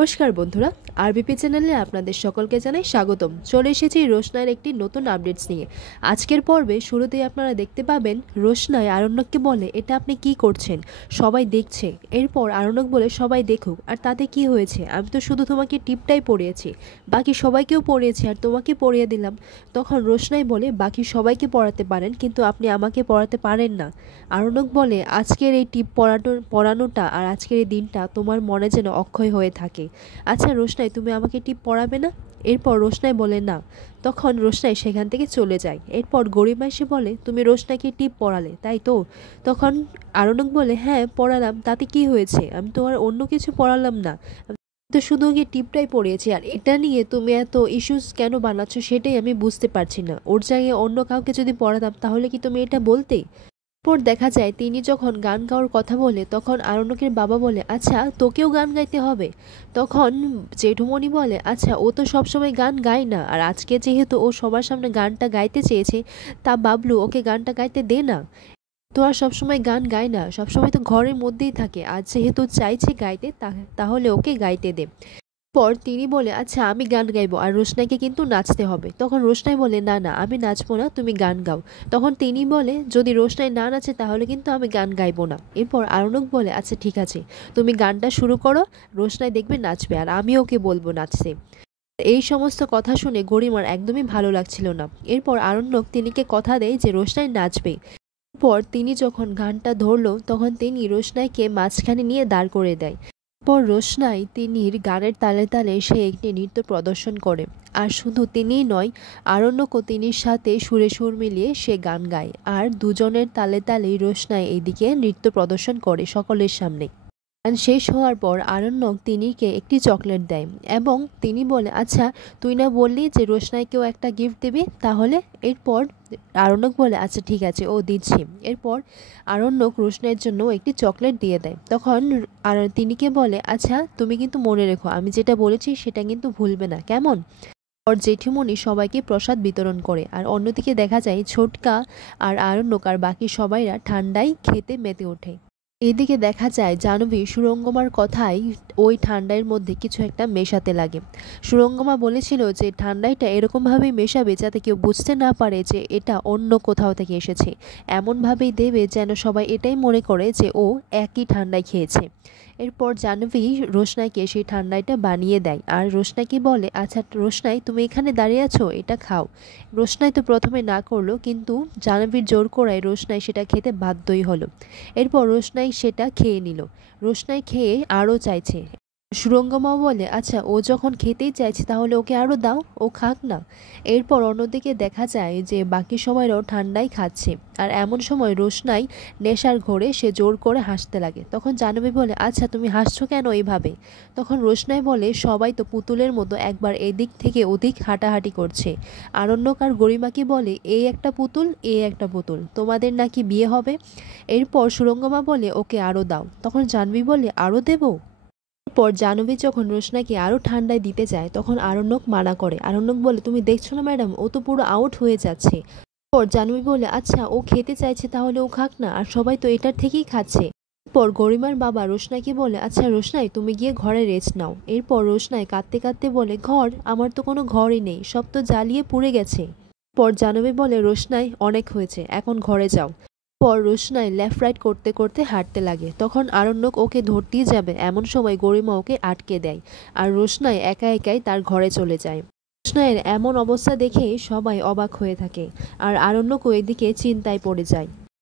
নমস্কার বন্ধুরা, আরবিপি চ্যানেলে আপনাদের সকলকে জানাই স্বাগতম। চলে এসেছি রোশনাইয়ের একটি নতুন আপডেটস নিয়ে। আজকের পর্বে শুরুতেই আপনারা দেখতে পাবেন রোশনাই আরণ্যককে বলে, এটা আপনি কি করছেন, সবাই দেখছে। এরপর আরণ্যক বলে, সবাই দেখুক, আর তাতে কি হয়েছে, আমি তো শুধু তোমাকে টিপটাই পড়িয়েছি, বাকি সবাইকেও পড়িয়েছি আর তোমাকে পড়িয়ে দিলাম। তখন রোশনাই বলে, বাকি সবাইকে পড়াতে পারেন কিন্তু আপনি আমাকে পড়াতে পারেন না। আরণ্যক বলে, আজকের এই টিপ পড়ানোটা আর আজকের এই দিনটা তোমার মনে যেন অক্ষয় হয়ে থাকে। আচ্ছা রোশনাই, তুমি আমাকে টিপ পড়াবে না? এরপর রোশনাই বলে না। তখন রোশনাই সেখান থেকে চলে যায়। এরপর গরিমা এসে বলে, তুমি রোশনাইকে টিপ পড়ালে তাই তো? তখন আরণ্যক বলে, হ্যাঁ পড়ালাম, তাতে কি হয়েছে, আমি তো আর অন্য কিছু পড়ালাম না, তো শুধু ওকে টিপটাই পড়িয়েছি। আর এটা নিয়ে তুমি এত ইস্যুস কেন বানাচ্ছ সেটাই আমি বুঝতে পারছি না। ওর জায়গায় অন্য কাউকে যদি পড়াতাম তাহলে কি তুমি এটা বলতে? পর দেখা যায় তিনি যখন গান গাওয়ার কথা বলে তখন আরণ্যকের বাবা বলে, আচ্ছা তোকেও গান গাইতে হবে? তখন জেঠুমণি বলে, আচ্ছা ও তো সবসময় গান গায় না, আর আজকে যেহেতু ও সবার সামনে গানটা গাইতে চেয়েছে, তা বাবলু ওকে গানটা গাইতে দে না। তো আর সবসময় গান গায় না, সবসময় তো ঘরের মধ্যেই থাকে, আজ যেহেতু চাইছে গাইতে তাহলে ওকে গাইতে দে। পর তিনি বলে, আচ্ছা আমি গান গাইবো আর রোশনাইকে কিন্তু নাচতে হবে। তখন রোশনাই বলে, না না আমি নাচবো না, তুমি গান গাও। তখন তিনি বলে, যদি রোশনাই না নাচে তাহলে কিন্তু আমি গান গাইবো না। এরপর আরণ্যক বলে, আচ্ছা ঠিক আছে, তুমি গানটা শুরু করো, রোশনাই দেখবে নাচবে আর আমি ওকে বলবো নাচতে। এই সমস্ত কথা শুনে গরিমার একদমই ভালো লাগছিল না। এরপর আরণ্যক তিনিকে কথা দেয় যে রোশনাই নাচবে। পর তিনি যখন গানটা ধরলো তখন তিনি রোশনাইকে মাঝখানে নিয়ে দাঁড় করে দেয়। পর রোশনাই তিনির গানের তালে তালে সে একটি নৃত্য প্রদর্শন করে। আর শুধু তিনিই নয়, আরণ্যকও তিনির সাথে সুরে সুর মিলিয়ে সে গান গায়, আর দুজনের তালে তালেই রোশনাই এইদিকে নৃত্য প্রদর্শন করে সকলের সামনে। গান শেষ হওয়ার পর আরণ্যক তিনিকে একটি চকলেট দেয় এবং তিনি বলে, আচ্ছা তুই না বললি যে রোশনাইকেও একটা গিফট দিবি, তাহলে? এরপর আরণ্যক বলে, আচ্ছা ঠিক আছে, ও দিচ্ছি। এরপর আরণ্যক রোশনাইয়ের জন্য একটি চকলেট দিয়ে দেয়। তখন আর তিনিকে বলে, আচ্ছা তুমি কিন্তু মনে রেখো, আমি যেটা বলেছি সেটা কিন্তু ভুলবে না, কেমন? ওর জেঠিমণি সবাইকে প্রসাদ বিতরণ করে, আর অন্যদিকে দেখা যায় ছোটকা আর আরণ্যক আর বাকি সবাইরা ঠান্ডায় খেতে মেতে ওঠে। এদিকে দেখা যায় জাহ্নবী সুরঙ্গমার কথায় ওই ঠান্ডার মধ্যে কিছু একটা মেশাতে লাগে। সুরঙ্গমা বলেছিল যে ঠান্ডাটা এরকমভাবেই মেশাবে যাতে কেউ বুঝতে না পারে যে এটা অন্য কোথাও থেকে এসেছে, এমনভাবেই দেবে যেন সবাই এটাই মনে করে যে ও একই ঠান্ডায় খেয়েছে। এরপর জাহ্নবী রোশনাইকে সেই ঠান্ডাটা বানিয়ে দেয় আর রোশনাইকে বলে, আচ্ছা রোশনাই তুমি এখানে দাঁড়িয়ে আছো, এটা খাও। রোশনাই তো প্রথমে না করলো, কিন্তু জাহ্নবীর জোর করায় রোশনাই সেটা খেতে বাধ্যই হলো। এরপর রোশনাই সেটা খেয়ে নিল। রোশনাই খেয়ে আরও চাইছে। সুরঙ্গমাও বলে, আচ্ছা ও যখন খেতেই চাইছে তাহলে ওকে আরও দাও, ও খাক না। এরপর অন্যদিকে দেখা যায় যে বাকি সময়রাও ঠান্ডাই খাচ্ছে, আর এমন সময় রোশনাই নেশার ঘোরে সে জোর করে হাসতে লাগে। তখন জাহ্নবী বলে, আচ্ছা তুমি হাসছো কেন এইভাবে? তখন রোশনাই বলে, সবাই তো পুতুলের মতো একবার এদিক থেকে ওদিক হাঁটাহাঁটি করছে। আরণ্যক আর গরিমাকে বলে, এই একটা পুতুল, এই একটা পুতুল, তোমাদের নাকি বিয়ে হবে? এরপর সুরঙ্গমা বলে, ওকে আরও দাও। তখন জাহ্নবী বলে, আরও দেবো? পর জাহ্নবী যখন রোশনাকে আরও ঠান্ডায় দিতে যায় তখন আরণ্যক মানা করে। আরণ্যক বলে, তুমি দেখছো না ম্যাডাম, ও তো পুরো আউট হয়ে যাচ্ছে। পর জাহ্নবী বলে, আচ্ছা ও খেতে চাইছে তাহলে ও খাক না, আর সবাই তো এটার থেকেই খাচ্ছে। পর গরিমার বাবা রোশনাকে বলে, আচ্ছা রোশনাই তুমি গিয়ে ঘরে রেস্ট নাও। এরপর রোশনাই কাঁদতে কাঁদতে বলে, ঘর? আমার তো কোনো ঘরই নেই, সব তো জ্বালিয়ে পুড়ে গেছে। পর জাহ্নবী বলে, রোশনাই অনেক হয়েছে, এখন ঘরে যাও। পর রোশনাই লেফট রাইট করতে করতে হাঁটতে লাগে। তখন আরণ্যক ওকে ধরতেই যাবে, এমন সময় গরিমা ওকে আটকে দেয়, আর রোশনাই একা একাই তার ঘরে চলে যায়। রোশনাইয়ের এমন অবস্থা দেখে সবাই অবাক হয়ে থাকে, আর আরণ্যকও এদিকে চিন্তায় পড়ে যায়।